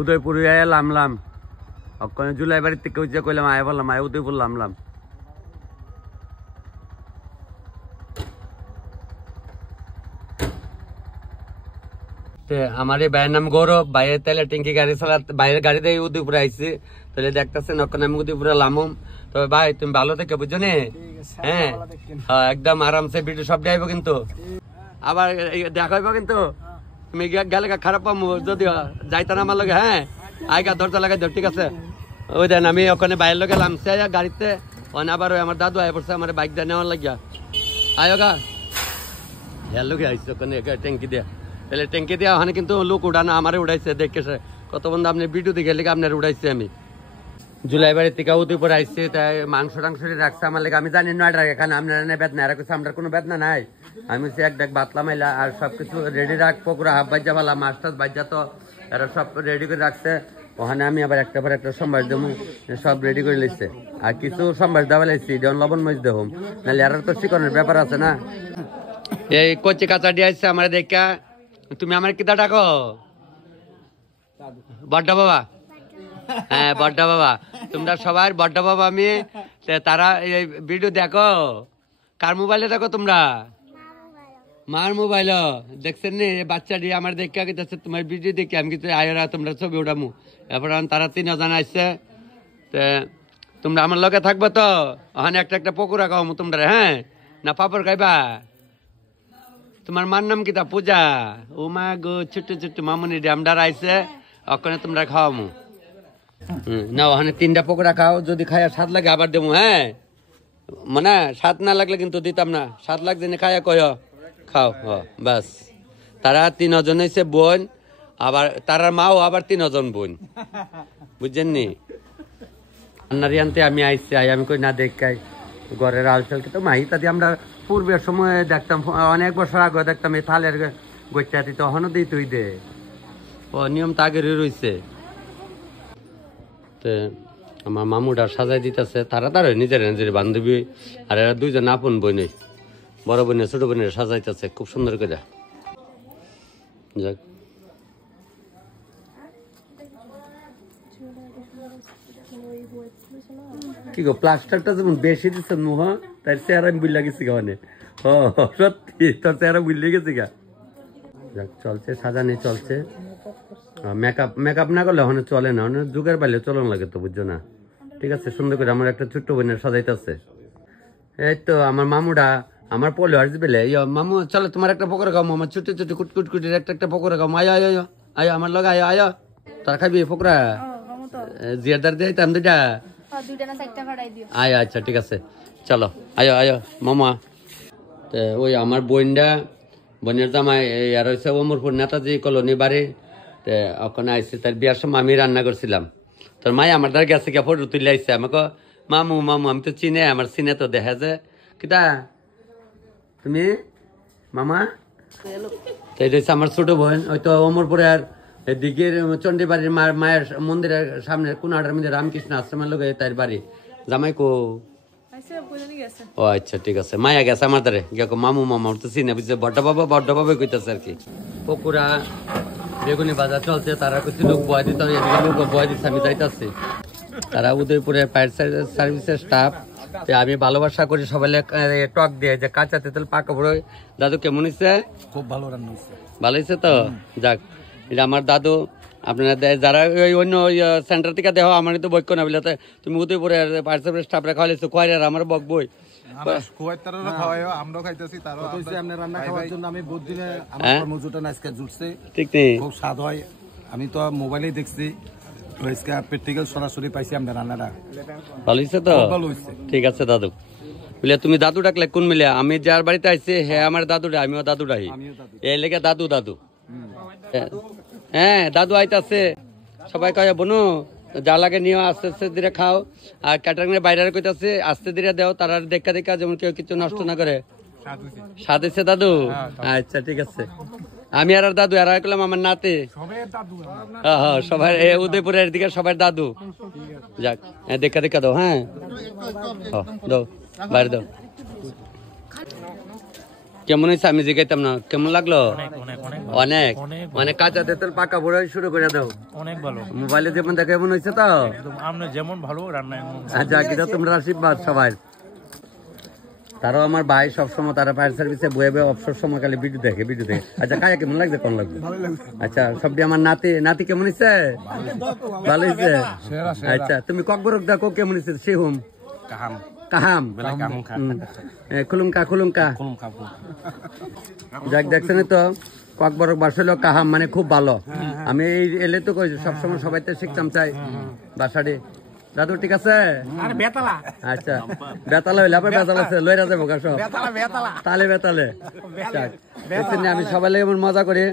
উদয়পুরে নামলাম জুলাই বাড়ির থেকে উজ্জা কইলাম আয় বললাম আয় উদয়পুর নামলাম। আমার এই ভাইয়ের নাম গৌরব, ভাইয়ের তাহলে ট্যাঙ্কি গাড়ি চালা বাইরের গাড়ি দিয়ে উদয়পুরে আইসি, তাহলে দেখতেছেন ওখানে আমি উদয়পুরে নামুম। তবে ভাই তুমি ভালো থেকে বুঝছো নে? হ্যাঁ একদম আরামসে ভিডিও সব যাইবো, কিন্তু আবার দেখা হইব, কিন্তু তুমি গেলে খারাপ পাবো যদি যাইতা না আমার লগে। হ্যাঁ আইগা দরজা লাগাই ধর, ঠিক আছে? ওই দেন আমি ওখানে বাইরের লগে নামছে গাড়িতে, আবার ওই আমার দাদু আয় পড়ছে আমার বাইক দিয়ে নেওয়ার লাগিয়া। আয় গা হ্যাঁ লোকে আইসি ওখানে ট্যাঙ্কি দিয়া, তাহলে ট্যাঙ্কি দেওয়া ওখানে কিন্তু লোক উড়ানো আমারে উড়াইছে, দেখেছে কত বন্ধু আপনি ভিডিও দেখে লিখে আপনার উড়াইছে। আমি জুলাই বাড়ির থেকে উদয়পুর আইসি, তাই মাংস টাংস রাখছে আমার লেগে। আমি জানি নয়টার এখানে আপনার বেদনা এরা কিছু, আমরা কোনো বেদনা নাই। আমি এক ডাক বাতলা মাইলা আর সবকিছু রেডি রাখ, পকুরা হাফ বাজ্যা ভালা মাছ টাছ বাজ্যা তো এরা সব রেডি করে রাখছে। ওখানে আমি আবার একটা পর একটা সম্বাস দেবো, সব রেডি করে লিখছে। আর কিছু সম্বাস দেওয়া লাইছি, যেমন লবণ মরিচ দেবো, নাহলে এরা তো শিকনের ব্যাপার আছে না। এই কচি কাঁচা দিয়ে আসছে আমার দেখা। তুমি আমার কিতা ডাকো? বড্ডা বাবা। হ্যাঁ বড্ডা বাবা, তোমরা সবাই বড্ডা বাবা। আমি তারা এই ভিডিও দেখো কার মোবাইলে দেখো? তোমরা মার মোবাইল দেখছেন নি? বাচ্চাটি আমার দেখা গেছে তোমার ভিডিও দেখে আমি কিছু আয়রা তোমরা ছবি উঠামু। এরপর তারা 3 জন আসছে, তোমরা আমার লগে থাকবো তো? ওখানে একটা একটা পকোড়া খাওয়ামু তোমরা। হ্যাঁ না পাপড় খাইবা? তোমার মার নাম কিতা? পূজা। ও মা গো, ছোট্ট ছোট্ট মামুনি ড্যামডার আইসে, ওখানে তোমরা খাওয়ামু। না ওখানে 3টা পকোড়া খাও, যদি খায়া স্বাদ লাগে আবার দেবো। হ্যাঁ মানে স্বাদ না লাগলে কিন্তু দিতাম না, স্বাদ লাগছে না খায়া কয় খাও। বাস তারা 3 জন হয়েছে বোন, আবার তারার মাও আবার 3 জন বোন, বুঝছেন নি? রান্নারি আনতে আমি আইসি, আমি কই না দেখাই ঘরের আলসাল তো মাহি তাদি। আমরা পূর্বের সময় দেখতাম, অনেক বছর আগে দেখতাম এই থালের গোচ্চাতি, তখনও দিই তুই দে, ও নিয়ম তো আগেরই রয়েছে। আমার মামুটা সাজাই দিতেছে, তারা নিজের নিজের বান্ধবী, আর এরা 2 জন আপন বোন, বড় বোনের ছোট বোনের সাজাইতেছে খুব সুন্দর করে। যাক কি গো, প্লাস্টারটা যেমন বেশি দিচ্ছে মুহ, তার চেহারা আমি বুঝলা গেছি গা। মানে সত্যি তোর চেহারা বুঝলে গেছি গা। যাক চলছে, সাজানি চলছে। মেকআপ না করলে ওখানে চলে না, যুগের বাইলে চলন লাগে তো, বুঝছো না? ঠিক আছে, সুন্দর করে আমার একটা ছোট্ট বোনের সাজাইতেছে। এই তো আমার মামুটা আমার পলে আসবে বেলে। মামু চলো তোমার একটা পকোড়া খাও, আমার ছোট ছোট কুটকুটির একটা পকোড়া খাও। আয় আয় আয় আয় আমার লগে আয় আয়। তার খাবি পকোড়া? জিয়াদার দিয়ে দিতাম 2টা। আয় আচ্ছা ঠিক আছে, চলো আয় আয় মামা। ওই আমার বোনের জামাই আর হচ্ছে অমরপুর নেতাজি কলোনি বাড়ি, ওখানে আইসি। তার বিয়ার সময় আমি রান্না করছিলাম, তোর মাই আমার দ্বার গেছে গিয়ে ফটো তুলে আইসে। আমাকে মামু মামু, আমি তো চিনে, আমার চিনে তো দেখা যায়। কিতা তুমি মামা? তো এটা হচ্ছে আমার ছোট বোন, ওই তো অমরপুরে আর দিঘির চণ্ডীবাড়ির মায়ের মন্দিরের সামনে কোনাটার মধ্যে রামকৃষ্ণ আশ্রমের লোক তার বাড়ি। জামাই কো? ও আচ্ছা ঠিক আছে, মায়া গেছে আমার দ্বারে গেকো মামু মামা তো চিনে বুঝছে, বড্ডা বাবা কইতেছে আর কি। পকুড়া বেগুনি বাজার চলছে, তারা কিছু লোক বয় দিতে, লোক বয় দিচ্ছে, আমি যাইতেছি। তারা উদয়পুরের ফায়ার সার্ভিসের স্টাফ। আমি ভালোবাসা করি সবাই টক দিয়ে যে কাঁচা তেঁতুল পাকা বড়। দাদু কেমন হয়েছে? খুব ভালো রান্না হয়েছে। ভালো হয়েছে তো? যাক, এটা আমার দাদু। আপনারা যারা ওই অন্য সেন্টার থেকে দেওয়া আমার তো বৈক্য না বলে, তুমি উদয়পুরে ফায়ার সার্ভিস স্টাফরা খাওয়াইছো, খোয়াই আমার বক বই ঠিক নেই, খুব স্বাদ হয়। আমি তো মোবাইলেই দেখছি, সরাসরি পাইছি আমরা রান্নাটা। ভালো হয়েছে তো? ঠিক আছে দাদু। বলে তুমি দাদু ডাকলে কোন মিলে? আমি যার বাড়িতে আইছি হ্যাঁ আমার দাদুটা, আমিও দাদু ডাকি, এই লেগে দাদু দাদু। হ্যাঁ দাদু আইতাছে, সবাই কয় বনু যা লাগে নিও, আস্তে আস্তে ধীরে খাও। আর ক্যাটারিং এর বাইরে কইতাছে আস্তে ধীরে দেও, তারা দেখা দেখা যেমন কেউ কিছু নষ্ট না করে। স্বাদ হয়েছে দাদু? আচ্ছা ঠিক আছে। আমি আর দাদু আর করলাম আমার নাতে, হ্যাঁ সবাই উদয়পুরের দিকে সবার দাদু। যাক দেখা দেখা দাও। হ্যাঁ দাও বাইরে দাও। কেমন হয়েছে আমি জিজ্ঞাইতাম না, কেমন লাগলো? অনেক মানে কাঁচা তেঁতুল পাকা বড় শুরু করে দাও। অনেক ভালো, মোবাইলে যেমন দেখো এমন হয়েছে তো। আমরা যেমন ভালো রান্না। আচ্ছা, এটা তোমরা আশীর্বাদ সবাই। তারাও আমার ভাই সবসময় তারা ফায়ার সার্ভিসে বয়ে বয়ে অবসর সময় খালি ভিডিও দেখে। আচ্ছা কায়া কেমন লাগছে? কোন লাগবে? আচ্ছা সবটি আমার নাতি কেমন হয়েছে? ভালো হয়েছে। আচ্ছা তুমি ককবরক দেখো কেমন হয়েছে? সেহুম কাহাম খুলুমকা যাক দেখছেন তো ককবরক বাসলো কাহাম মানে খুব ভালো। আমি এই এলে তো কই সবসময় সবাই তো শিখতাম চাই বাসাটি। দাদু ঠিক আছে? আচ্ছা বেতালা হইলে আবার বেতাল আছে লইরা যাবো সব তালে বেতালে। আমি সবাই লেগে মজা করি।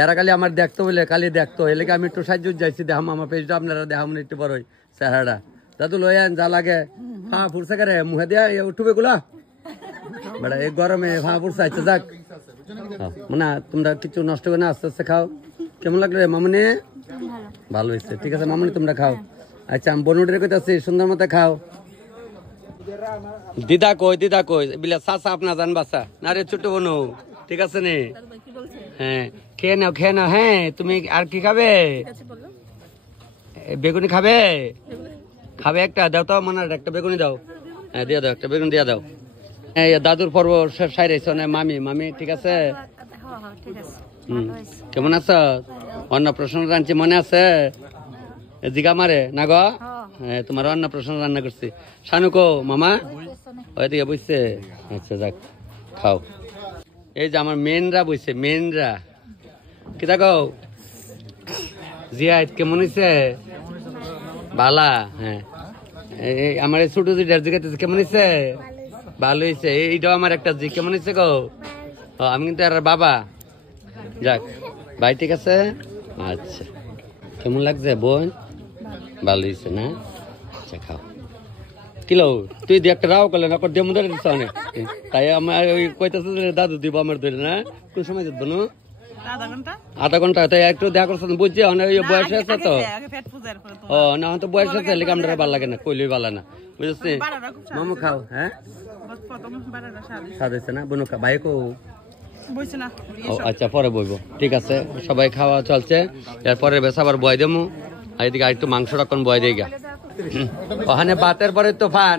এরা খালি আমার দেখতো বলে খালি দেখতো এলে আমি একটু সাহায্য যাইছি দেখাম আমার পেজটা আপনারা দেখাম একটু বড় চেহারাটা। দাদু লই আন যা লাগে। ফা ফুরছে করে মুখে দিয়া উঠবে গুলা বেড়া এই গরমে ফা ফুরছে। আচ্ছা যাক মানে তোমরা কিছু নষ্ট করে না, আস্তে আস্তে খাও। কেমন লাগলো রে মামুনি? ভালো হয়েছে, ঠিক আছে মামুনি তোমরা খাও। আচ্ছা আমি বনুটের কইতাছি সুন্দর মতো খাও। দিদা কই বিলা চাচা আপনা জান বাসা না রে ছোট বনু, ঠিক আছে নে? হ্যাঁ খেয়ে নাও হ্যাঁ। তুমি আর কি খাবে? বেগুনি খাবে একটা দাও তো মনে একটা বেগুনি দাও। হ্যাঁ দিয়ে দাও, একটা বেগুনি দিয়ে দাও। হ্যাঁ দাদুর পর্ব সাইরেছ না মামি ঠিক আছে? কেমন আছো? অন্নপ্রাশন রাঁধছি মনে আছে? জিগা মারে না গো? হ্যাঁ তোমার অন্নপ্রাশন রান্না করছি। শানুকো মামা ওইদিকে বুঝছে। আচ্ছা যাক খাও। এই যে আমার মেনরা বুঝছে, মেনরা কি দেখো জিয়াদ কেমন হয়েছে? বালা। হ্যাঁ আমার ছোট জিজ্ঞাসা কেমন হয়েছে? ভালো হয়েছে। এইটাও আমার একটা জি কেমন হয়েছে গো? আমি কিন্তু আর বাবা। যাক ভাই ঠিক আছে। আচ্ছা কেমন লাগছে বোন? ভালো হয়েছে না? আচ্ছা খাও। কিলো তুই দিয়ে একটা রাও করলেন দেমু ধরে দিচ্ছ অনেক। তাই আমার ওই কইতেছে দাদু দিব আমার ধরে না। কোন সময় যাবো না? আধা ঘন্টা। তাই একটু দেখা করছেন বুঝছি ওই বয়স আছে তো। ও না তো বয়স আছে আমরা ভালো লাগে না, কইলেই ভালো না বুঝছি। মামু খাও। হ্যাঁ স্বাদ হয়েছে না? বোন ভাই কো আচ্ছা পরে বইবো, ঠিক আছে। সবাই খাওয়া চলছে, এরপরে বেশ আবার বয় দেবো। এদিকে আর একটু মাংস রাখন বয় দিয়ে গা ওখানে ভাতের পরে তো ফান।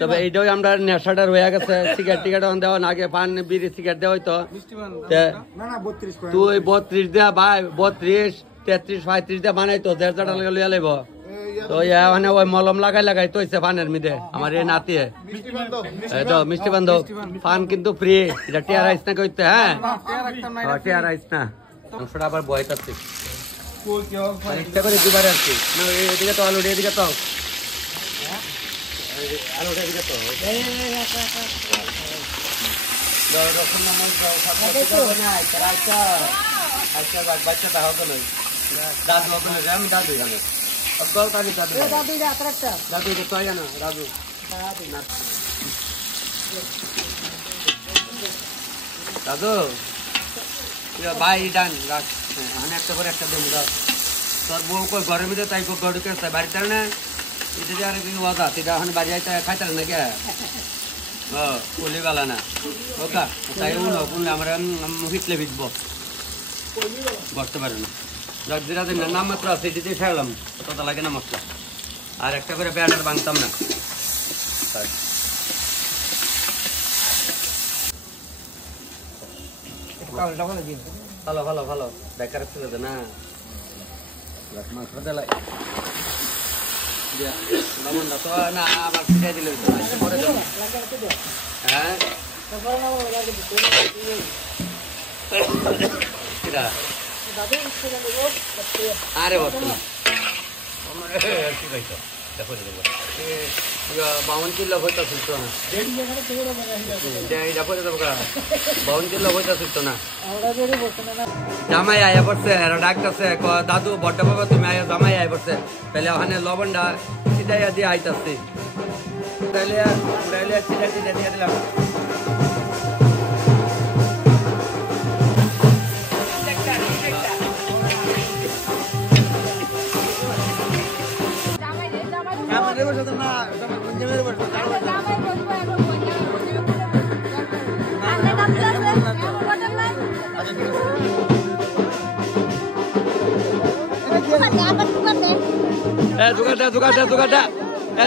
তবে এইটাও আমরা নেশাটা রয়ে গেছে। সিগারেট টিকেট দেওয়া আগে পান বিড়ি সিগারেট দেওয়া হইতো। তুই 32 দেয়া ভাই 32 33 35 দেয়া বানাইতো 1.5 টাকা লইয়া লাইব তো মানে ওই মলম লাগাই তো পানের মিদে আমার এই নাতিয়ে তো মিষ্টি বান্ধব পান কিন্তু ফ্রি। এটা টিয়ার আইস না কইতে। হ্যাঁ টিয়ার আইস না মাংসটা আবার বয়স আছে ইচ্ছা করে দুবার আসছি। এদিকে তো আলু এদিকে তো আলুটা এদিকে তো বাচ্চা দাও তো নয় দাদু আমি দাদু জানো দাদু এটা তো না দাদু দাদু ভাই ডান গাছ একটা করে একটা দেবো গাছ তোর বউ কই ঘরের মধ্যে তাই গড়ুকে বাড়িতে না এটা আর কি ওয়াদা সেটা এখন বাড়ি আইতে খাইতার না কে কলি বালা না ওকা তাই উনলে আমরা হিটলে ভিজবো করতে পারে না জিরা দিন নাম মাত্র আছে এটিতে ফেললাম তত লাগে না মশলা আর একটা করে ব্যাটার বানতাম না। ভালো ভালো ভালো বেকার ছিল না মাংস দিলাই লবণটা তো না আবার ফিরে দিলে হ্যাঁ আরে বাউন চিল্লা হইতা শুনতো না বাউন চিল্লা হইতা শুনতো না জামাই আয়া পড়ছে ডাকতেছে দাদু বড্ডা বাবা তুমি আয়া জামাই আয়া পড়ছে তাহলে ওখানে লবণটা সিটাইয়া দিয়ে আইতাছি তাহলে সিটা সিটা দিয়ে দিলাম। না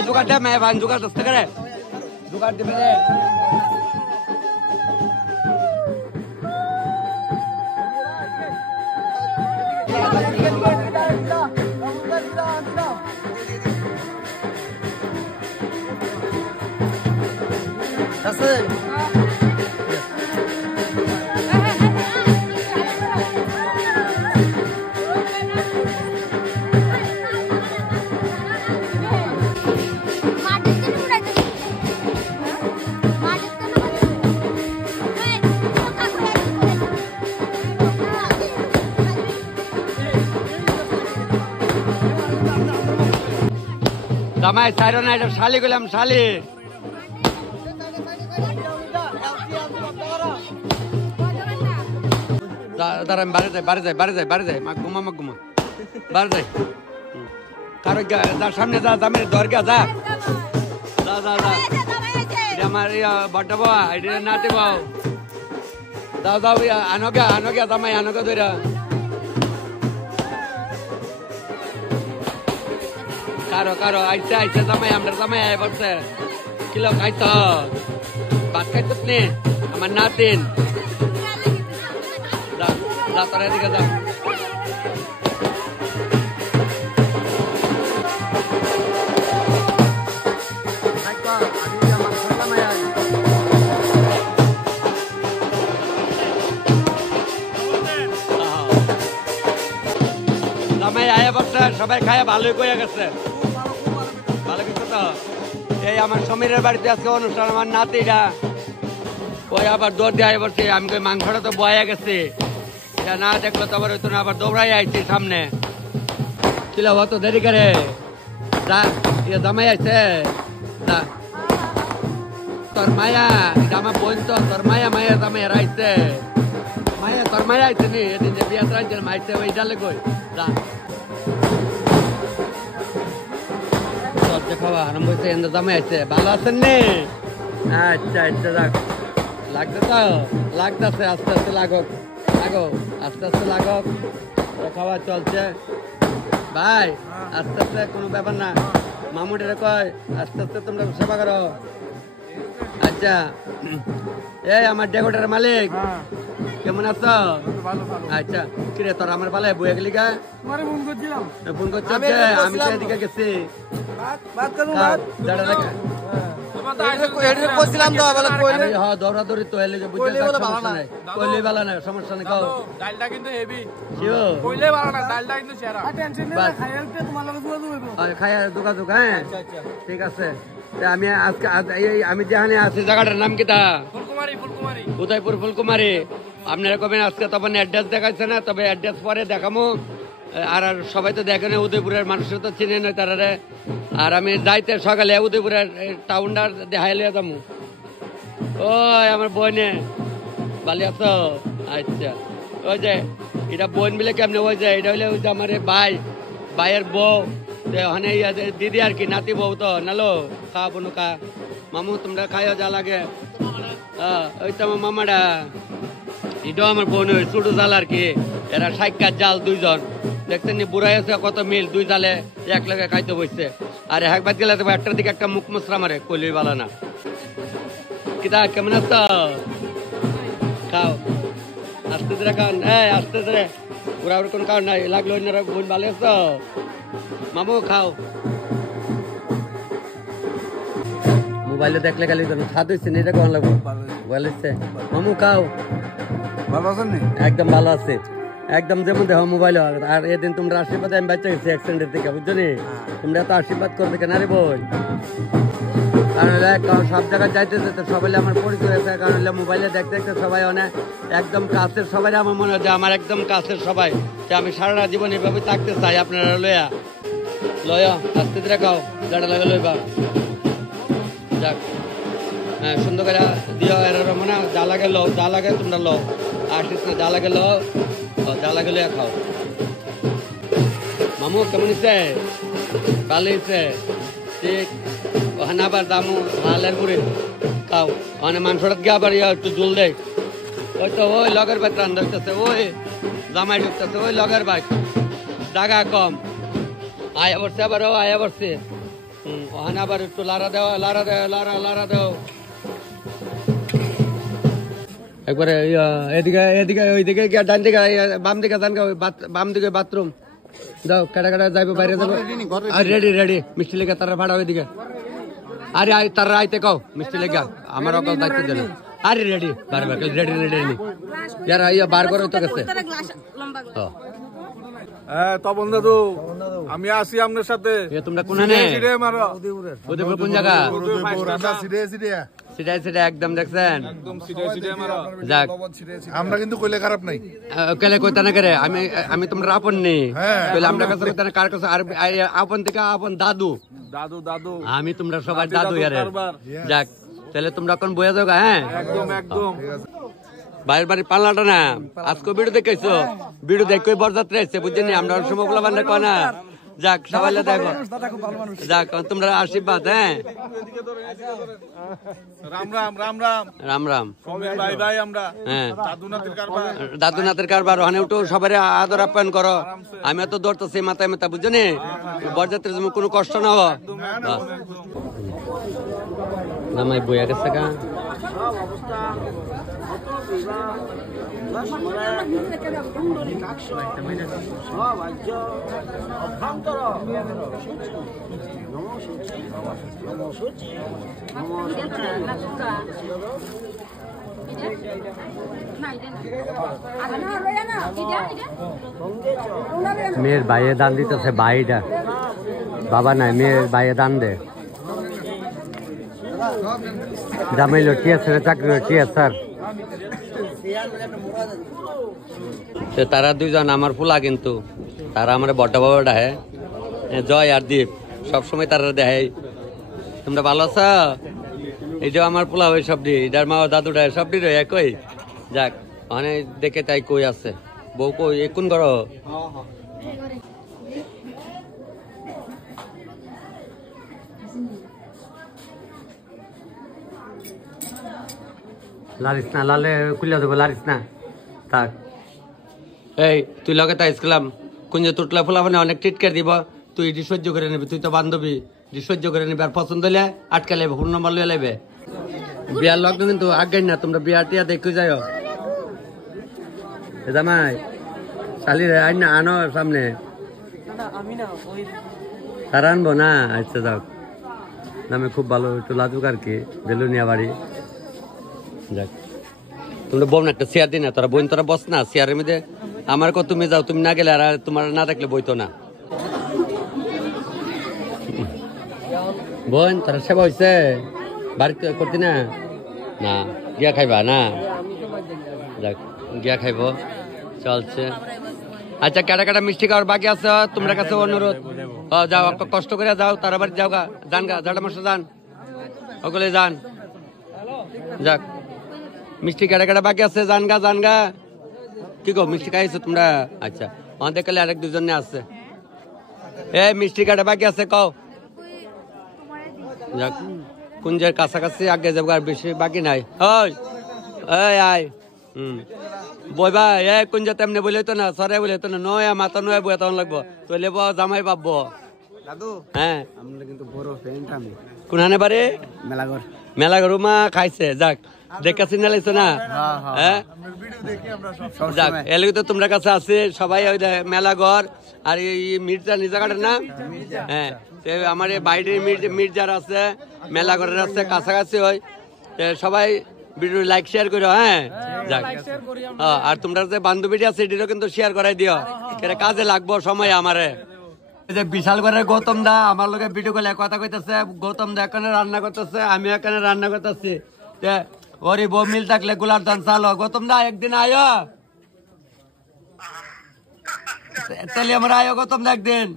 জোগাড়টা মেয়ে ভান জোগাড় দস্তে করে জোগাড় দিবে রে জামাই চাইরো না এটা শালি গেলাম শালি দাঁড়ান বাড়ি যায় মা ঘুমা বাড়ি যায় কারো সামনে যা জামের দরগা যা এটা আমার বড় বাবা এটা নাতি বাবু যাও আনগা জামাই আনগা ধরা কারো আইসা জামাই আমরা জামাই আয় পড়ছে কিলো খাইত ভাত খাইত নে আমার নাতিন যা তোর এদিকে যা জামাই আয় পড়ছে সবাই খায় ভালোই কইয়া গেছে ভালো কিছু তো এই আমার সমীরের বাড়িতে আজকে অনুষ্ঠান আমার নাতিরা ওই আবার দৌড় দিয়ে পড়ছে আমি কই মাংসটা তো বয়া গেছে এটা না দেখলো তো আবার হইতো না আবার দৌড়াই আইছি সামনে ছিল অত দেরি করে জামাই আইছে তোর মায়া আমার বোন তো তোর মায়া জামাই আইছে তোর মায়া আইছে নি এদিন যে বিয়া আইছে মাইছে ওই ডালে কই যা খাওয়া আরম্ভ হয়েছে জামাই আছে ভালো আছেন নি আচ্ছা লাগতেছে আস্তে আস্তে লাগক আস্তে লাগক খাওয়া চলছে ভাই আস্তে আস্তে কোনো ব্যাপার না মামুটিরা কয় আস্তে আস্তে তোমরা সেবা করো আচ্ছা এই আমার ডেকোটার মালিক কেমন আছো আচ্ছা কিরে তোর আমার পালে বয়ে গেলি গা ফোন করছে আমি তো এদিকে গেছি দৌড়াদৌড়ি তো সমস্যা নেই খাই যোগাযোগ হ্যাঁ ঠিক আছে আমি আজকে আমি যেখানে আছি জায়গাটার নাম কি তা উদয়পুর ফুলকুমারী আপনারা কবেন আজকে তখন অ্যাড্রেস দেখাচ্ছে না তবে অ্যাড্রেস পরে দেখামো আর সবাই তো দেখে না উদয়পুরের মানুষের তো চিনে নয় তারা আর আমি যাইতে সকালে উদয়পুরের টাউনটা দেখাইলে যাবো ওই আমার বোনে ভালো আছো আচ্ছা ওই যে এটা বোন মিলে কেমনে ওই যে এটা হইলে ওই যে আমার ভাইয়ের বউ ওখানে দিদি আর কি নাতি বউ তো নালো খা বোনো খা মামু তোমরা খাইও যা লাগে ওই তো আমার মামাটা এটাও আমার বোন ওই ছোট জাল আর কি এরা সাইকার জাল দুইজন দেখছেন বুড়াই আছে কত মিল দুই জালে এক লগে খাইতে বসছে আর একবার গেলে তো একটার দিকে একটা মুখ মুসরা মারে কইলি বালা না কিতা কেমন আছো খাও আস্তে ধরে খাও আস্তে ধরে ওরা ওর কোন কারণ নাই লাগলো অন্যরা বোন ভালো আছো মামু খাও মোবাইলে দেখলে খালি স্বাদ হয়েছে এটা কেমন লাগবো ভালো হচ্ছে মামু খাও ভালো আছেন একদম ভালো আছে একদম যেমন দেখো মোবাইল আর এদিন তোমরা আশীর্বাদ আমি বাচ্চা গেছি অ্যাক্সিডেন্টের থেকে বুঝছো নি তোমরা তো আশীর্বাদ করবে কেন রে বই কারণ সব জায়গায় যাইতে যেতে সবাই আমার পরিচয় আছে কারণ মোবাইলে দেখতে দেখতে সবাই অনেক একদম কাছের সবাই আমার মনে হয় যে আমার একদম কাছের সবাই যে আমি সারা জীবন এভাবে থাকতে চাই আপনারা লয়া আস্তে ধরে খাও যাটা লাগে লইবা যাক হ্যাঁ সুন্দর করে দিও এর মনে যা লাগে তোমরা লো আসিস না যা লাগে লইয়া খাও মামু কেমন হয়েছে ভালো হয়েছে ঠিক ওখানে আবার দামু হালের পুরে খাও ওখানে মাংসটা গিয়ে আবার একটু জল দেয় ওই তো ওই লগের বাইক রান্না হইতেছে ওই জামাই ঢুকতেছে ওই লগের বাইক জায়গা কম আয়া বসছে আবার আয়া বসছে ওখানে আবার একটু লারা দেওয়া লারা দাও একবারে এদিকে এদিকে ওইদিকে গিয়ে ডান দিকে বাম দিকে ডান বাম দিকে বাথরুম দাও কাটা যাইবে বাইরে যাবো রেডি মিষ্টি লেগে তারা ভাড়া ওইদিকে আরে তারা আইতে কাও মিষ্টি লেগে আমার অকাল দায়িত্ব দিল আরে রেডি রেডি যারা ইয়া বার করে তো গেছে তপন দাদু আমি আসি আপনার সাথে তোমরা কোন কোন জায়গা সিটাই একদম দেখছেন যাক আমরা কিন্তু কইলে খারাপ নাই কেলে কইতা না করে আমি তোমরা আপন নেই তাহলে আমরা কাছে কইতা না কার কাছে আর আপন থেকে আপন দাদু আমি তোমরা সবাই দাদু ইয়ারে যাক তাহলে তোমরা কোন বইয়া যাও হ্যাঁ একদম বাইরের বাড়ি পাল্লাটা না আজকে ভিডিও দেখেছো ভিডিও দেখে বরযাত্রী আসছে বুঝছেন আমরা সময় বলা বান্ধব কয় না যাক সবাই দেখো যাক তোমরা আশীর্বাদ হ্যাঁ রাম হ্যাঁ দাদু নাতের কারবার ওখানে উঠো সবাই আদর আপ্যায়ন করো আমি তো দৌড়তেছি মাথায় মাথা বুঝছেন বরযাত্রীর জন্য কোনো কষ্ট না হওয়া নামাই বইয়া গেছে গা মেয়ের বাইয়ে দান দিতেছে বাইটা বাবা নাই মেয়ের বাইয়ে দান দে জামাইল টিএসআর চাকরি টিএসআর তারা দুইজন আমার পোলা কিন্তু তারা আমার বড় বাবা ডাহে জয় আর দীপ সবসময় তারা দেখায় তোমরা ভালো আছো এই যে আমার পোলা ওই সবজি এটার মা দাদু ডাহে সবজি রয়ে একই যাক মানে দেখে তাই কই আছে বউ কই কোন করো লারিস না লালে খুলে দেবো লারিস না থাক এই তুই লগে তাই ইসলাম কোন যে তুটলা ফুলা মানে অনেক টিটকার দিব তুই এটি সহ্য করে নিবি তুই তো বান্ধবী এটি সহ্য করে নিবি আর পছন্দ হলে আটকে লেবে ফোন নম্বর লিয়ে লেবে বিয়ার লগ্ন কিন্তু আগে না তোমরা বিয়ার টিয়া দেখে যাও জামাই শালি রে আইন না আনো সামনে তারা আনবো না আচ্ছা যাও নামে খুব ভালো একটু লাজুক আর কি বেলুনিয়া বাড়ি যাক তোমরা বোন একটা চেয়ার দিই না তোরা বোন তোরা বস না চেয়ারের মধ্যে আমার কত তুমি যাও তুমি না গেলে আর তোমার না দেখলে বইতো না বোন তোরা সেবা হয়েছে বাড়িতে করতি না না গিয়া খাইবা না যাক গিয়া খাইব চলছে আচ্ছা কাটা মিষ্টি খাওয়ার বাকি আছে তোমরা কাছে অনুরোধ যাও কষ্ট করে যাও তারা বাড়ি যাও গা যান গা জাটা মাসে যান ওগুলো যান যাক মিষ্টি কাটা বাকি আছে জান গা কি গো মিষ্টি খাইছো তোমরা আচ্ছা আমাদের কালে আরেক দুজনে আছে এ মিষ্টি কাটা বাকি আছে কও যাক কুঞ্জের কাছাকাছি আগে যাবো আর বেশি বাকি নাই ওই আয় বইবা এ কুঞ্জ তেমনি বলে তো না সরে বলে তো না নয় মাথা নয় বই তখন লাগবো তো লেব জামাই পাবো দাদু হ্যাঁ আমরা কিন্তু বড় ফ্রেন্ড আমি কোনখানে বারে মেলাঘর মা খাইছে যাক দেখা চিনা লাগছে না হ্যাঁ যাক এলে তো তোমরা কাছে আছে সবাই ওই মেলাঘর আর এই মির্জা নিজা কাটেন না হ্যাঁ আমার এই বাইরের মির্জার আছে মেলাঘরের আছে কাছাকাছি হয় সবাই ভিডিও লাইক শেয়ার করো হ্যাঁ যাক আর তোমরা যে বান্ধবীটি আছে এটিরও কিন্তু শেয়ার করাই দিও এটা কাজে লাগবো সময় আমারে যে বিশাল করে গৌতম দা আমার লোকে ভিডিও কলে কথা কইতেছে গৌতম দা এখানে রান্না করতেছে আমি এখানে রান্না করতেছি ওরে বউ মিল থাকলে গোলাপ দান চালো গৌতম দা একদিন আয়ো তাহলে আমরা আয়ো গৌতম দা একদিন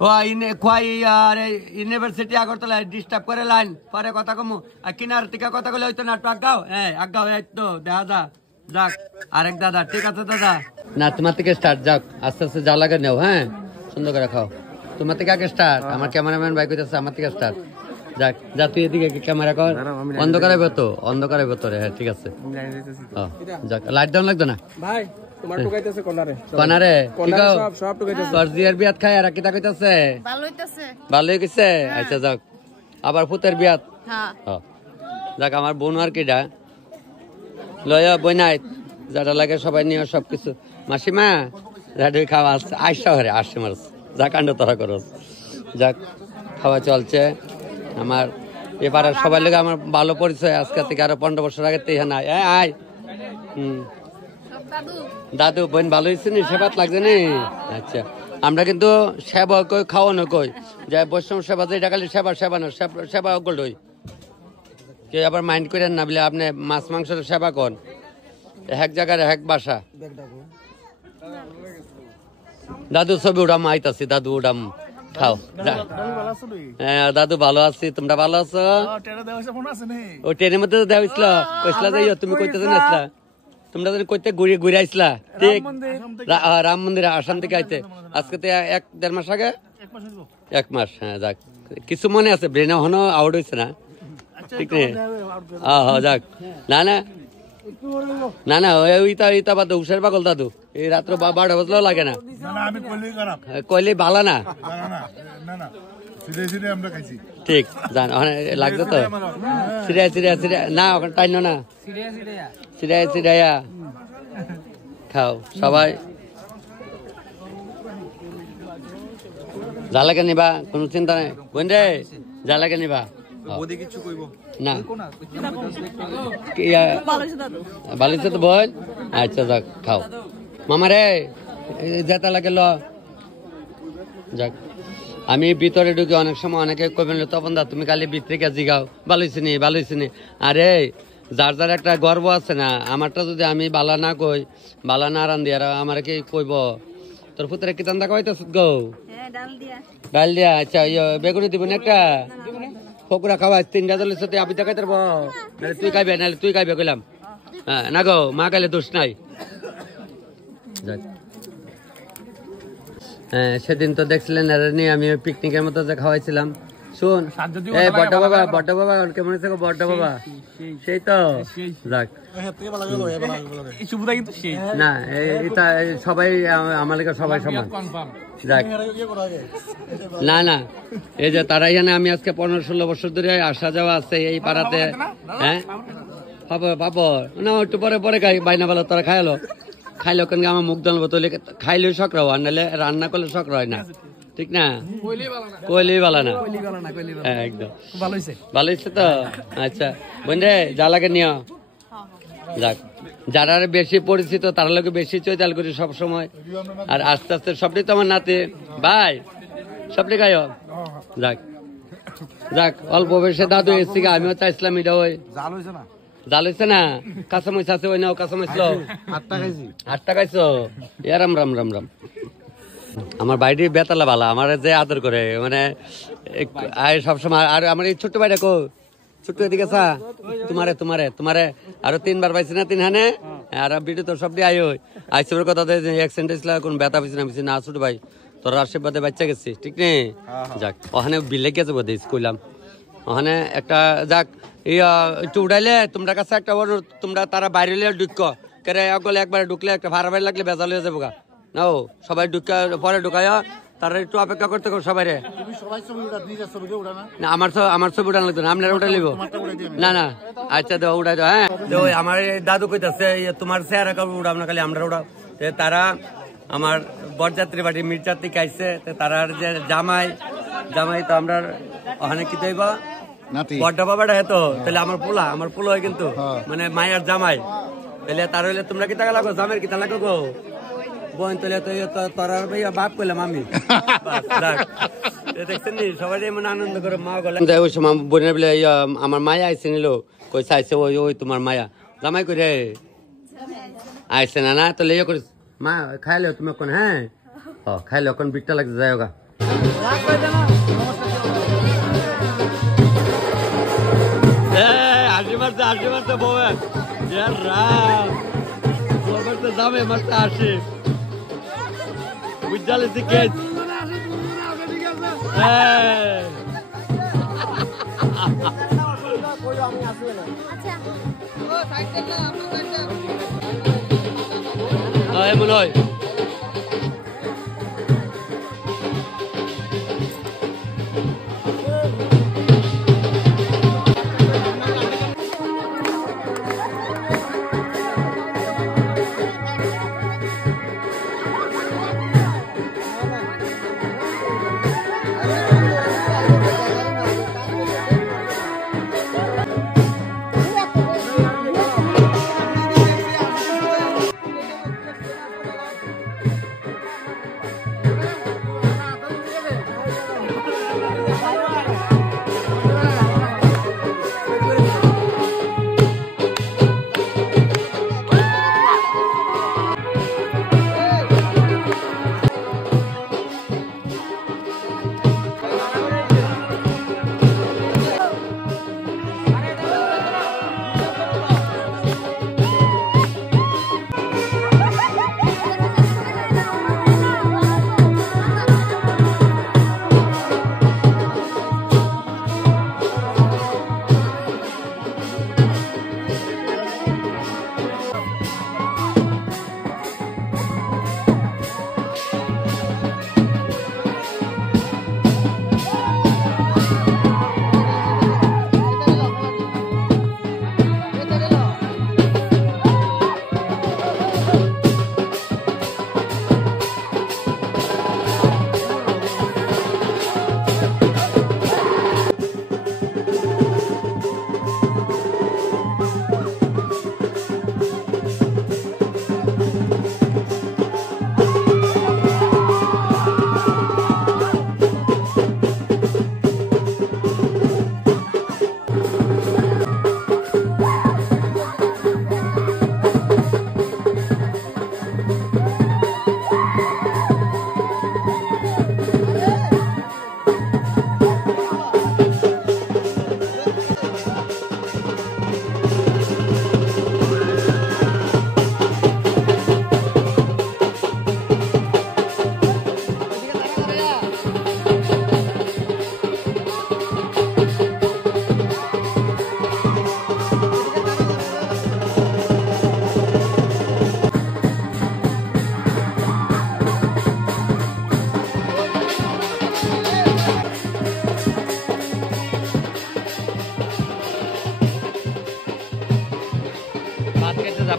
ও খোয়াই আর ইউনিভার্সিটি আগরতলা ডিস্টার্ব করে লাইন পরে কথা কমু আর কিনার টিকা কথা কলে হইতো না একটু আগাও এই তো দেখা যা যাক আরেক দাদা ঠিক আছে দাদা না তোমার থেকে স্টার্ট যাক আস্তে আস্তে যা লাগে নেও হ্যাঁ সুন্দর করে খাও তোমার থেকে আগে স্টার্ট আমার ক্যামেরাম্যান ভাই কইতেছে আমার থেকে স্টার্ট যাক যা তুই এদিকে ক্যামেরা কর অন্ধকারে ভেতর হ্যাঁ ঠিক আছে যাক লাইট ডাউন লাগতো না ভাই তোমার টুকাইতেছে কোনারে কনারে কি কও সব টুকাইতেছে তোর জিয়ার বিয়াত খায় আর কিতা কইতাছে ভালো হইতাছে ভালো হয়ে গেছে আচ্ছা যাক আবার পুতের বিয়াত হ্যাঁ যাক আমার বোন আর কিডা লয়া বইনাই যারা লাগে সবাই নিয়ে সবকিছু মাসিমা রাডি খাওয়া আইসা হরে আসছে মার যা কাণ্ড তোরা করো যাক খাওয়া চলছে আমার এবার সবাই লোক আমার ভালো পরিচয় আজকে থেকে আরো 15 বছর আগে থেকে নাই আয় দাদু বোন ভালো হয়েছে নি সেবাত লাগছে নি আচ্ছা আমরা কিন্তু সেবা কই খাওয়ানো কই যে বৈষ্ণব সেবা যেটা খালি সেবা সেবা না সেবা গোল্ড হই কে আবার মাইন্ড করেন না বলে আপনি মাছ মাংসের সেবা করেন এক জায়গার এক বাসা দাদু ছবি উড়াম আইতাছি দাদু উড়াম খাও হ্যাঁ দাদু ভালো আছি তোমরা ভালো আছো ও ট্রেনের মধ্যে দেওয়া হয়েছিল কইসলা যাইও তুমি কইতেছ না আসলা তোমরা যদি কইতে ঘুরে ঘুরে আইসলা ঠিক রাম মন্দিরে আসাম থেকে আইতে আজকে তো 1-1.5 মাস আগে 1 মাস হ্যাঁ যাক কিছু মনে আছে ব্রেনে হনো আউট হয়েছে না ঠিক নেই হ্যাঁ যাক না না না না ওইটা বাদ উষার পাগল দাদু এই রাত্র 12টা বাজলেও লাগে না কইলে ভালো না ঠিক জান লাগছে তো সিরিয়া সিরিয়া সিরিয়া না ওখানে টাইনো না সিরিয়া সিরিয়া খাও সবাই জালাকে নিবা কোনো চিন্তা নাই বোন রে জালাকে নিবা না ভালো তো বোন আচ্ছা যাক খাও মামা রে যেতে লাগে ল যাক আমি ভিতরে ঢুকি অনেক সময় অনেকে কবেন তপন দা তুমি খালি ভিতরে গেছি গাও ভালো হয়েছে নি আরে যার যার একটা গর্ব আছে না আমারটা যদি আমি বালা না কই বালা না রান দিয়ে আমার কি কইব তোর পুত্রে কি দান্দা কইতেছ গো ডাল দিয়া আচ্ছা বেগুনি দিব না একটা ফকুরা খাওয়া 3টা জলের সাথে আমি দেখাই পারবো তুই খাইবে নাহলে তুই খাইবে কইলাম হ্যাঁ না গো মা খাইলে দোষ নাই হ্যাঁ সেদিন তো দেখছিলেন আমি পিকনিকের মতো যে খাওয়াইছিলাম শুন এই বড় বাবা কেমন আছে বড় বাবা সেই তো যাক না এটা সবাই আমার লেগে সবাই সমান যাক না না এই যে তারা এখানে আমি আজকে 15-16 বছর ধরে আসা যাওয়া আছে এই পাড়াতে হ্যাঁ পাপড় না একটু পরে পরে খাই বাইনা বলো তোরা খাইলো কেন আমার মুখ জানবো তো খাইলেও শখ রাও আর নাহলে রান্না করলে শখ হয় না ঠিক না কইলেই ভালো না একদম ভালো হয়েছে তো আচ্ছা বোন রে যা লাগে নিও যাক যারা বেশি পরিচিত তার লোকে বেশি চৈতাল করি সবসময় আর আস্তে আস্তে সবটাই তো আমার নাতে ভাই সবটাই খাইও যাক যাক অল্প বয়সে দাদু এসছি আমিও চাইছিলাম এটা ওই জাল হয়েছে না কাঁচামরিচ আছে ওই নাও কাঁচামরিচ লো 8 টাকা খাইছো রাম রাম রাম রাম আমার বাড়িটি বেতালা বালা আমার যে আদর করে মানে সবসময় আর আমার এই ছোট্ট বাড়িটা কো ছোট্ট এদিকে আসা তোমারে আরো 3 বার পাইছি না 3 হানে আর ভিডিও তো সবটি আইসবের কথা অ্যাক্সিডেন্ট হয়েছিল কোন ব্যথা পেয়েছি না ছোট ভাই তোর আশীর্বাদে বাচ্চা গেছি ঠিক নেই যাক ওখানে বিলে গেছে বোধ স্কুলাম ওখানে একটা যাক একটু উঠাইলে তোমরা কাছে একটা তোমরা তারা বাইরে ঢুক কেরে গলে একবার ঢুকলে একটা ভাড়া বাড়ি লাগলে বেজাল হয়ে যাবো গা না সবাই পরে ঢুকায় তারা একটু অপেক্ষা করতে সবাই রে না আমার ছবি উঠান লাগতো না আপনারা উঠাই লিব না না আচ্ছা দাও উঠাই দাও হ্যাঁ আমার দাদু কইতাছে তোমার চেহারা কাপড় উঠাম না খালি আমরা উঠাও তারা আমার বরযাত্রী বাড়ি মির্জার থেকে আইসে তারা যে জামাই তো আমরা ওখানে কি তৈবা বড় বাবাটা হেতো তাহলে আমার পোলা হয় কিন্তু মানে মায়ের জামাই তাহলে তার হইলে তোমরা কি টাকা লাগো জামের কি লাগো গো বোন তাহলে তো তোরা বাপ করলাম আমি দেখছেন নি সবাই এমন আনন্দ করে মা গেলাম ওই সময় বোনের বলে আমার মায়া আইসে নিল কই চাইছে ওই তোমার মায়া জামাই করে আইসে না তাহলে ইয়ে করিস মা খাইলে তুমি কোন হ্যাঁ খাইলে কোন বিটটা লাগছে যাই গা হাসি মারতে বউয়ে যাবে মারতে আসে বুঝালে কেস আচ্ছা এমন হয়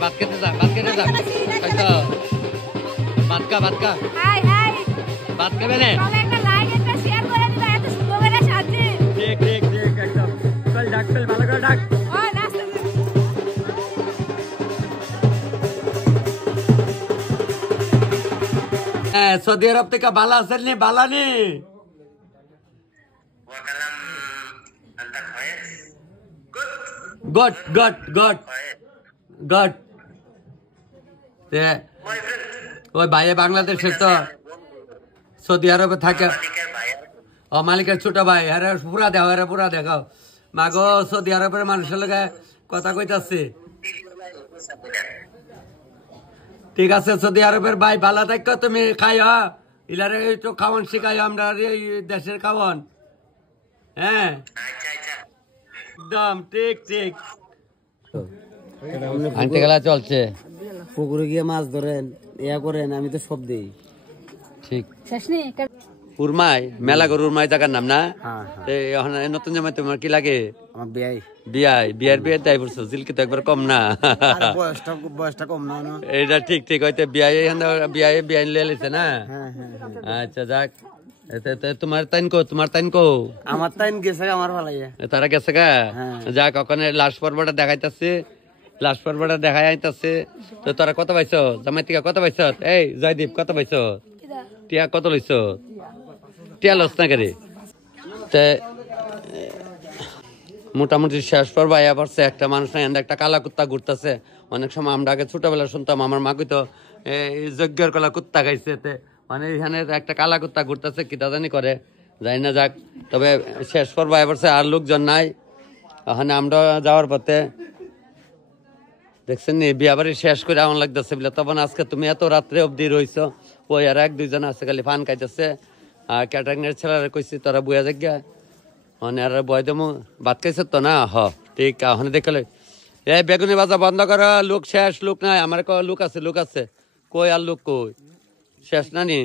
ভাত খেতে যা হয়তো ভাত খা হাই হাই ভাত খাবে না তবে একটা লাইক একটা শেয়ার করে দিবা এত সুন্দর করে সাজে ঠিক একদম চল ডাক ভালো করে ডাক ও নাস্তা সৌদি আরব থেকে বালা আসেন নি বালা নি গড ওই ভাইয়ে বাংলাদেশের তো সৌদি আরবে থাকে ও মালিকের ছোট ভাই আরে পুরা দেখাও মাগো সৌদি আরবের মানুষের লগে কথা কইতাছে ঠিক আছে সৌদি আরবের ভাই ভালো থাকো তুমি খাইও ইলারে একটু খাওয়ান শিখাই আমরা এই দেশের খাওয়ান হ্যাঁ একদম ঠিক আনতে গেলা চলছে পুকুরে গিয়ে মাছ ধরেন ইয়া করেন আমি তো সব দিই ঠিক শেষনি উরমাই মেলা গরু উরমাই জায়গার নাম না হ্যাঁ নতুন জামাই তোমার কি লাগে আমার বিয়াই বিয়ের দায় পড়ছো জিলকি তো একবার কম না বয়সটা কম না এটা ঠিক হয়তো বিয়ে লেছে না আচ্ছা যাক তোমার তাইন কো আমার তাইন গেছে আমার ভালাইয়া তারা গেছে গা যাক ওখানে লাশ পর্বটা দেখাইতেছে দেখাই আইতাছে তো তোরা কত পাইছ জামাই থেকে কত পাইছ এই জয়দীপ কত পাইছ টিয়া কত লইছ টিয়া লস না করে মোটামুটি শেষ পর্ব আয়া পড়ছে একটা মানুষ না একটা কালা কুত্তা ঘুরতেছে অনেক সময় আমরা আগে ছোটবেলা শুনতাম আমার মা কইতো যজ্ঞের কলা কুত্তা খাইছে মানে এখানে একটা কালা কুত্তা ঘুরতেছে কিতা জানি করে যাই না যাক তবে শেষ পর্ব আয়া পড়ছে আর লোকজন নাই ওখানে আমরা যাওয়ার পথে দেখছেন নি বিয়া বাড়ি শেষ করে এমন লাগতেছে বলে তখন আজকে তুমি এত রাত্রে অব্দি রইছ ওই আর 1-2 আছে খালি ফান খাইতেছে আর ক্যাটারিং এর ছেলেরা কইছি তোরা বুয়া জায়গা মানে আর বয় দেবো ভাত খাইছে তো না ঠিক ওখানে দেখলে এই বেগুনি বাজা বন্ধ করো লোক শেষ লোক নাই আমার লোক আছে কই আর লোক কই শেষ না নি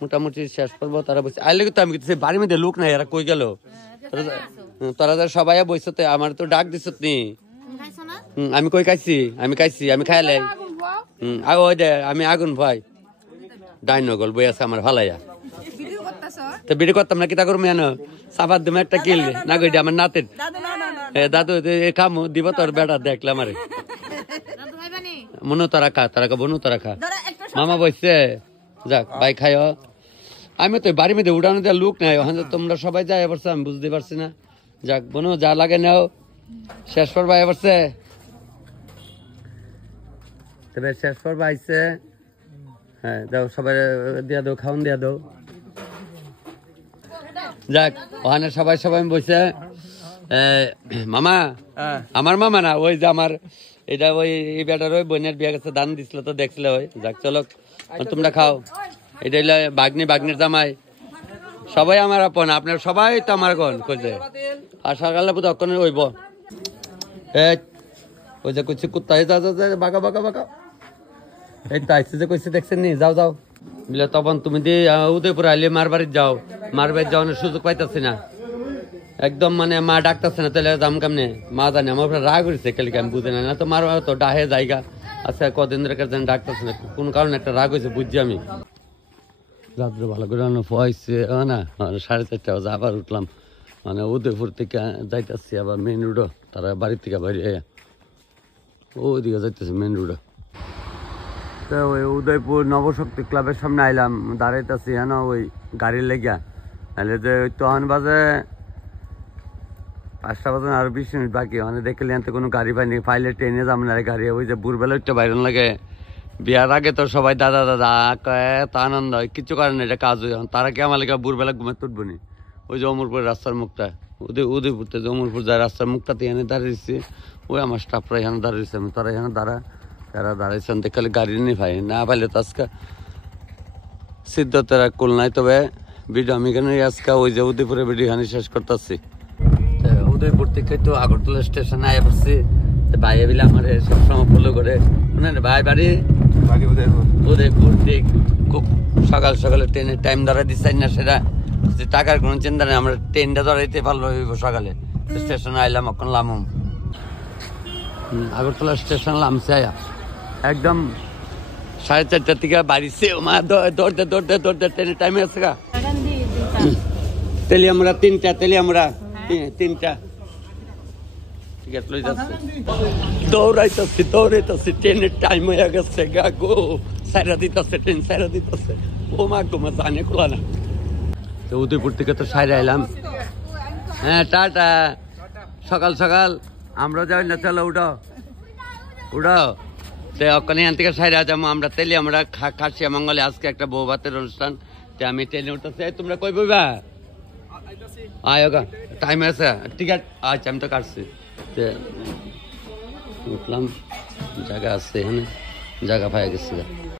মোটামুটি শেষ করবো তারা বলছে আইলে তো আমি বাড়ির মধ্যে লোক নাই এরা কই গেল তোরা সবাই বইছো তো আমার তো ডাক দিছত নি আমি কই খাইছি আমি খাইলে ওই দে আমি আগুন ভাই ডাইনগল বই আছে আমার ভালাইয়া তো বিড়ি করতাম না কিতা করবো এনো সাবাদ তুমি একটা কিল না কই আমার নাতের দাদু খামু দিব তোর বেটা দেখলাম আরে মনো তারা খা বনু তারা খা মামা বসছে যাক ভাই খাইও আমি তো বাড়ির মধ্যে উড়ানো দেওয়ার লোক নাই ওখানে তোমরা সবাই যাই পারছো আমি বুঝতে পারছি না যাক বনু যা লাগে নাও শেষ করবা এবারছে তবে শেষ করবা আইছে হ্যাঁ দাও সবাই দিয়া দাও খাওয়ান দিয়া দাও যাক ওখানে সবাই বসে মামা আমার মামা না ওই যে আমার এটা ওই বেটার ওই বোনের বিয়ে গেছে দান দিছিল তো দেখছিল ওই যাক চলো তোমরা খাও এটা হইলো বাগনির জামাই সবাই আমার আপন আপনার সবাই তো আমার গন কইছে আর সকালে বুধ অক্ষণ ওইব ওই যে কইছে কুত্তায় যা বাঁকা এই তো আইসে যে কইছে দেখছেন নি যাও বলে তখন তুমি দিয়ে উদয়পুর আইলে মার বাড়ির যাওয়ানোর সুযোগ পাইতেছি না একদম মানে মা ডাকতেছে না তাহলে দাম কেমনে মা জানে আমার উপরে রাগ হয়েছে কালকে আমি বুঝে না তো মার তো ডাহে জায়গা আচ্ছা কদিন ধরে ডাকতেছে না কোন কারণে একটা রাগ হয়েছে বুঝছি আমি রাত্রে ভালো করে ফয়েছে না 4:30 বাজে আবার উঠলাম মানে উদয়পুর থেকে যাইতেছি আবার মেন রোডও তারা বাড়ির থেকে বাইরে ওইদিকে যাইতেছে মেন রোডও তো ওই উদয়পুর নবশক্তি ক্লাবের সামনে আইলাম দাঁড়াইতেছি হ্যাঁ ওই গাড়ি লেগা নাহলে যে ওই তখন বাজে 5টা বাজে আরো 20 মিনিট বাকি মানে দেখলে এতে কোনো গাড়ি পাইনি পাইলে ট্রেনে যাবো না গাড়ি ওই যে বুড়বেলা একটা বাইরন লাগে বিয়ার আগে তো সবাই দাদা এত আনন্দ হয় কিছু কারণে এটা কাজ হয় তারা কি আমার লেগে বুড়বেলা ঘুমে তুটবো নি ওই যে অমরপুর রাস্তার মুখটা উদয়পুরতে যে অমরপুর যায় রাস্তার মুখটাতে এখানে দাঁড়িয়েছি ওই আমার স্টাফরা এখানে দাঁড়িয়েছে আমি তারা এখানে তারা দাঁড়াইছেন দেখলে গাড়ি নিয়ে ভাই না পাইলে তো আজকে সিদ্ধতেরা কুল নাই তবে ভিডিও আমি এখানে আজকে ওই যে উদয়পুরে ভিডিও এখানে শেষ করতেছি উদয়পুর থেকে তো আগরতলা স্টেশনে আয় পড়ছি ভাই বিলে আমার সবসময় ফলো করে ভাই বাড়ি উদয়পুর ঠিক খুব সকালে ট্রেনের টাইম ধরা দিচ্ছেন না সেটা টাকার কোনো চিন্তা নেই আমরা ট্রেনটা ধরাইতে ভালো হইব সকালে স্টেশনে আইলাম এখন লামুম আগরতলা স্টেশন লামছে আয়া একদম 4:30 থেকে বাড়িছে মা দৌড়তে ট্রেনের টাইমে আছে গা তেলি আমরা 3টা ঠিক আছে লই যাচ্ছি দৌড়াইতেছি ট্রেনের টাইম হয়ে গেছে গা গো ট্রেন সাইরা দিতেছে ও মা গো মা জানে খোলা না তো উদয়পুর থেকে তো সাইরা আইলাম হ্যাঁ টাটা সকাল আমরা যাই না চলো উড়াও তো ওখানে এখান থেকে সাইরা যাবো আমরা তেলি আমরা খাসিয়া মঙ্গলে আজকে একটা বউ ভাতের অনুষ্ঠান তো আমি ট্রেনে উঠতেছি তোমরা কই বইবা আয়োগা টাইম আছে টিকিট আচ্ছা আমি তো কাটছি উঠলাম জায়গা আছে এখানে জায়গা পাই গেছি